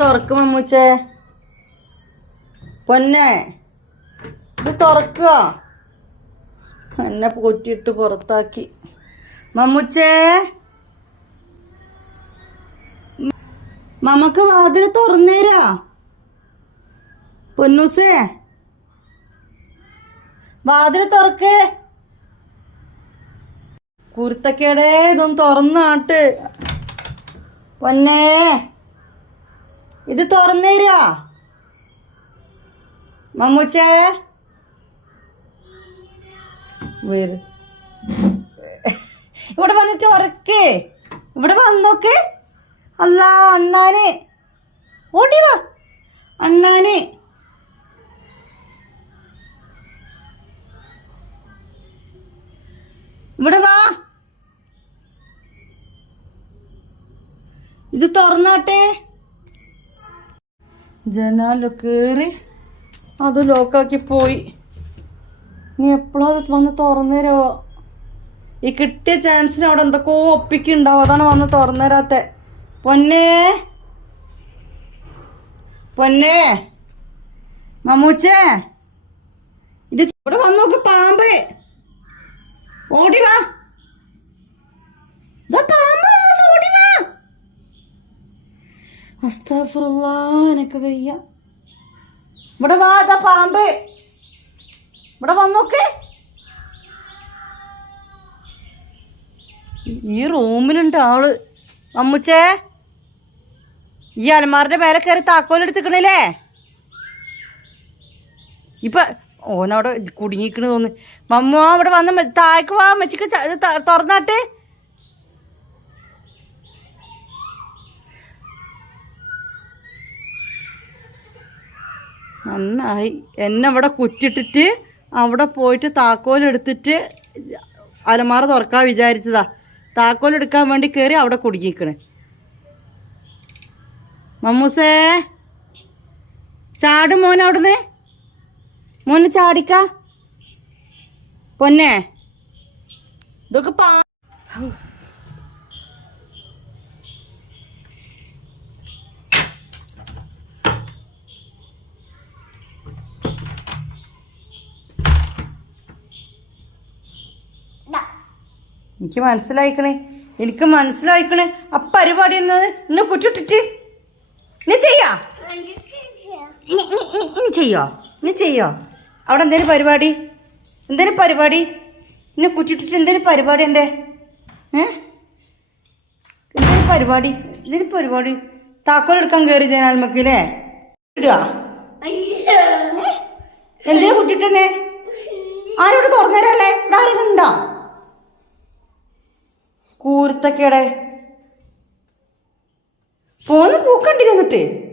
തുറക്കും അമ്മൂച്ചേ പൊന്നെ ഇത് തുറക്കുക. എന്നെ പൂറ്റിയിട്ട് പുറത്താക്കി. മമ്മൂച്ചേ. മമ്മക്ക് വാതിൽ തുറന്നേരാ. പൊന്നൂസേ. വാതിൽ തുറക്കേ. കുരുത്തക്കേടേ ഇതൊന്ന് തുറന്നാട്ട്. പൊന്നേ. ഇത് തുറന്നേരാ മമ്മൂച്ചേ. വരും. ഇവിടെ വന്നിട്ട് ഉറക്കേ ഇവിടെ വന്നോക്ക് അല്ല അണ്ണാനെ. ഓടി വാ. അണ്ണാനെ. ഇവിടെ വാ. ഇത് തുറന്നാട്ടെ. ജനാല് കയറി അത് ലോക്കാക്കി പോയി. നീ എപ്പോഴും അത് വന്ന് തുറന്നേരോ ഈ കിട്ടിയ ചാൻസിന് അവിടെ എന്തൊക്കെയോ ഒപ്പിക്കുണ്ടാവും അതാണ് വന്ന് തുറന്നേരാത്തെ. പൊന്നേ. പൊന്നേ. മമ്മൂച്ചേ. ഇത് ഇവിടെ വന്ന് നോക്ക് പാമ്പ്. ഓടി വാ ദാ പാമ്പ് നാസ്, ഓടി വാ എനക്ക് വയ്യ. ഇവിടെ വാത പാമ്പ്. ഇവിടെ വന്നോക്കെ. ഈ റൂമിലുണ്ട് ആൾ. അമ്മുച്ചേ ഈ അലമാറിന്റെ മേലെ കയറി താക്കോലെടുത്തിക്കണില്ലേ? ഇപ്പൊ ഓനവിടെ കുടുങ്ങിക്കണ് തോന്നുന്നു. മമ്മു അവിടെ വന്ന് താഴേക്ക് വാ അമ്മച്ചിക്ക് തുറന്നാട്ടെ. നന്നായി. എന്നെ അവിടെ കുറ്റിട്ടിട്ട് അവിടെ പോയിട്ട് താക്കോലെടുത്തിട്ട് അലമാറ തുറക്കാൻ വിചാരിച്ചതാ. താക്കോലെടുക്കാൻ വേണ്ടി കയറി അവിടെ കുടുങ്ങിക്കണേ. മമ്മൂസേ ചാടും മോൻ അവിടുന്ന്? മോന് ചാടിക്ക. പൊന്നേ. ഇതൊക്കെ പാ എനിക്ക് മനസ്സിലായിക്കണേ. എനിക്ക് മനസ്സിലായിക്കണേ. ആ പരിപാടി എന്നത് ഇന്ന് പുറ്റിട്ടിട്ട്. നീ ചെയ്യാ. ഇനി ചെയ്യോ? നീ ചെയ്യോ? അവിടെ എന്തേലും പരിപാടി? എന്തേലും പരിപാടി? ഇന്ന് കുറ്റിട്ടിട്ട് എന്തേലും പരിപാടി എന്റെ ഏ? എന്തേലും പരിപാടി? എന്തേലും പരിപാടി? താക്കോൽ എടുക്കാൻ കയറി ജനാൽമക്കില്ലേ ഇടുക. എന്തേലും കുട്ടിട്ടെന്നെ ആരോട് തുറന്നേരല്ലേ ഇവിടെ ആരെങ്കിലും ഉണ്ടോ? കൂർത്തക്കേടെ? പോന്ന് പൂക്കണ്ടിരുന്നിട്ട്